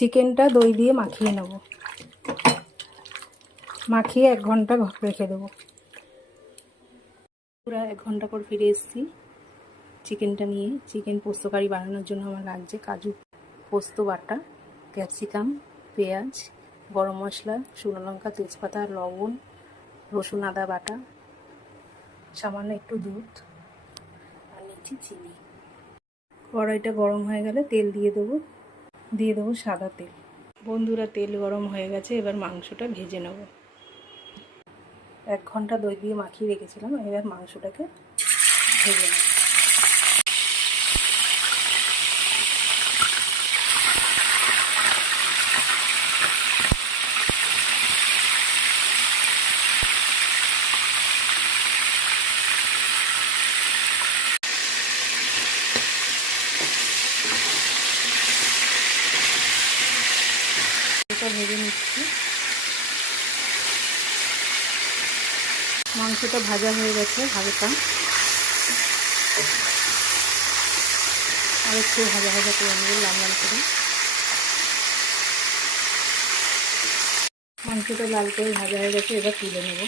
চিকেনটা দই দিয়ে মাখিয়ে নেব, মাখিয়ে 1 ঘন্টা রেখে দেবো। পুরো 1 ঘন্টা পর ফিরে এসেছি চিকেনটা নিয়ে। চিকেন পোস্ত কারি বানানোর জন্য আমার লাগছে কাজু, পোস্ত বাটা, ক্যাপসিকাম, পেঁয়াজ, গরম মশলা, শুকনো লঙ্কা, তেজপাতা, লবণ, রসুন আদা বাটা, সামান্য একটু দুধ আর নিচ্ছি চিনি। কড়াইটা গরম হয়ে গেলে তেল দিয়ে দেবো সাদা তেল। বন্ধুরা, তেল গরম হয়ে গেছে, এবার মাংসটা ভেজে নেব। 1 ঘন্টা দই দিয়ে মাখিয়ে রেখেছিলাম, এবার মাংসটাকে ভেজে নেব। ভেজে নিচ্ছি। মাংসটা ভাজা হয়ে গেছে হালকা, আর একটু ভাজা করে নেব লাল লাল করে। মাংসটা লাল করে ভাজা হয়ে গেছে, এবার তুলে নেব।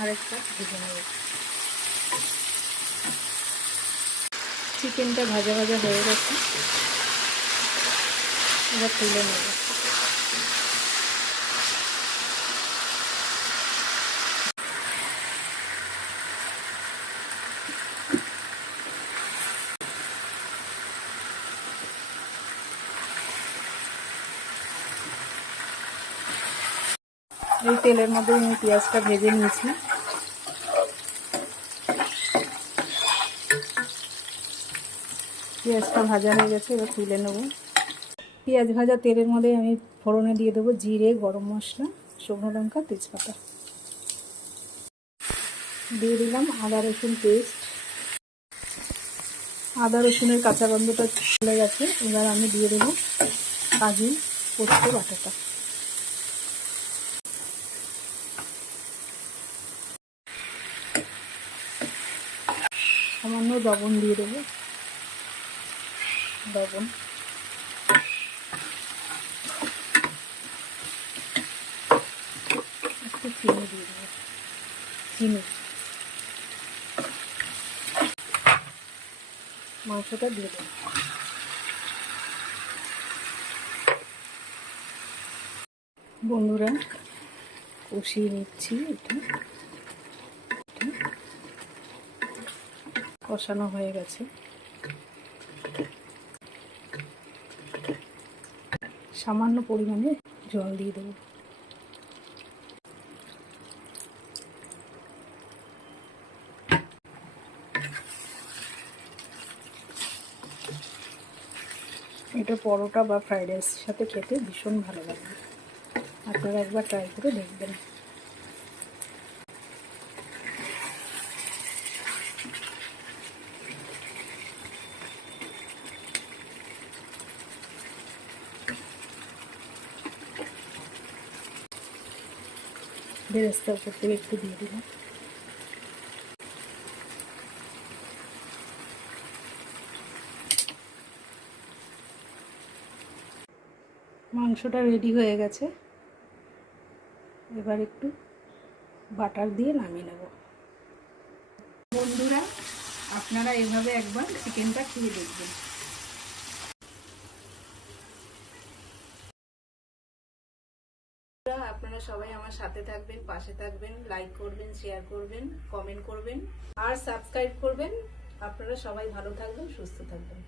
আরেকটা ভেজে নেব। চিকেনটা ভাজা হয়ে গেছে, এবার তুলে নেব। এই তেলের মধ্যে আমি পেঁয়াজটা ভেজে নিয়েছি। পেঁয়াজটা ভাজা হয়ে গেছে, এবার তুলে নেব। পেঁয়াজ ভাজা তেলের মধ্যে আমি ফোড়নে দিয়ে দেবো জিরে, গরম মশলা, শুকনো লঙ্কা, তেজপাতা। দিয়ে দিলাম আদা রসুন পেস্ট। আদা রসুনের কাঁচা গন্ধটা চলে গেছে, এবার আমি দিয়ে দেবো কাজু পোস্ত বাটাটা। সামান্য লবণ দিয়ে দেবো, লবণ। একটু চিনি দিয়ে দেবো, চিনি। মাংসটা দিয়ে দেবো। বন্ধুরা, কষিয়ে নিচ্ছি। এটা কষানো হয়ে গেছে। সামান্য পরিমাণে জল দিয়ে দেবো। এটা পরোটা বা ফ্রাইড রাইসের সাথে খেতে ভীষণ ভালো লাগবে। আপনারা একবার ট্রাই করে দেখবেন। বেরেস্তার উপর থেকে একটু দিয়ে দিলাম। মাংসটা রেডি হয়ে গেছে, এবার একটু বাটার দিয়ে নামিয়ে নেব। বন্ধুরা, আপনারা এভাবে একবার চিকেনটা খেয়ে দেখবেন। আপনারা সবাই আমার সাথে থাকবেন, পাশে থাকবেন, লাইক করবেন, শেয়ার করবেন, কমেন্ট করবেন আর সাবস্ক্রাইব করবেন। আপনারা সবাই ভালো থাকবেন, সুস্থ থাকবেন।